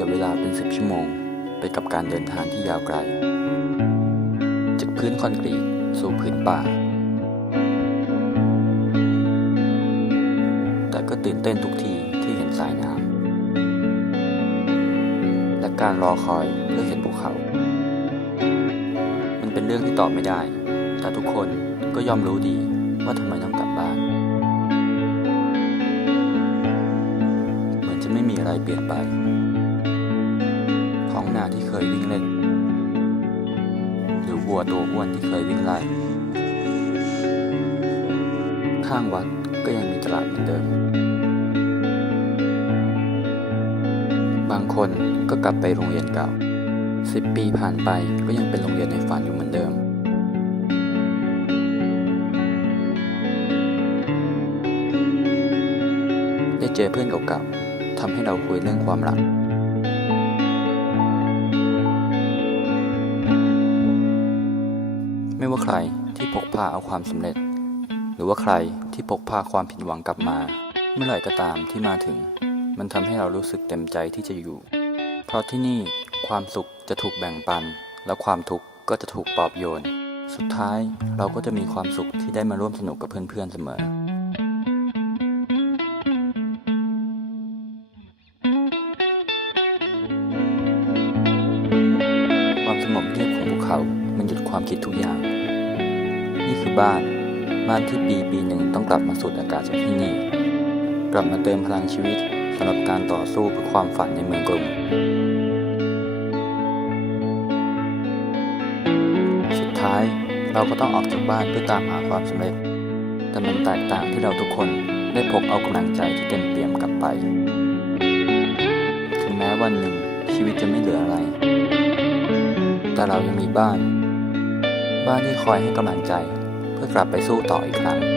ียเวลาเป็นสิบชั่วโมง ไปกับการเดินทางที่ยาวไกล จากพื้นคอนกรีตสู่พื้นป่า แต่ก็ตื่นเต้นทุกทีที่เห็นสายน้ำและการรอคอยเพื่อเห็นภูเขา มันเป็นเรื่องที่ตอบไม่ได้ แต่ทุกคนก็ย่อมรู้ดีว่าทำไมต้องกลับบ้าน เหมือนจะไม่มีอะไรเปลี่ยนไป นาที่เคยวิ่งเล่น หรือวัวตัวอ้วนที่เคยวิ่งไล่ข้างวัดก็ยังมีตลาดเหมือนเดิม บางคนก็กลับไปโรงเรียนเก่าสิบปีผ่านไปก็ยังเป็นโรงเรียนในฝันอยู่เหมือนเดิม ได้เจอเพื่อนเก่าๆทำให้เราคุยเรื่องความรัก ว่าใครที่พกพาเอาความสำเร็จ หรือว่าใครที่พกพาความผิดหวังกลับมา เมื่อไหร่ก็ตามที่มาถึง มันทำให้เรารู้สึกเต็มใจที่จะอยู่ เพราะที่นี่ความสุขจะถูกแบ่งปัน และความทุกข์ก็จะถูกปลอบโยน สุดท้ายเราก็จะมีความสุขที่ได้มาร่วมสนุกกับเพื่อนๆเสมอความสงบเงียบของภูเขา มันหยุดความคิดทุกอย่าง นี่คือบ้าน บ้านที่ปีปีหนึ่งต้องกลับมาสูดอากาศจากที่นี่ กลับมาเติมพลังชีวิตสำหรับการต่อสู้เพื่อความฝันในเมืองกรุงสุดท้ายเราก็ต้องออกจากบ้านเพื่อตามหาความสำเร็จ แต่มันแตกต่างที่เราทุกคนได้พกเอากำลังใจที่เต็มเปี่ยมกลับไป ถึงแม้วันหนึ่งชีวิตจะไม่เหลืออะไร แต่เรายังมีบ้าน บ้านที่คอยให้กำลังใจ พื่อกลับไปสู้ต่ออีกครั้ง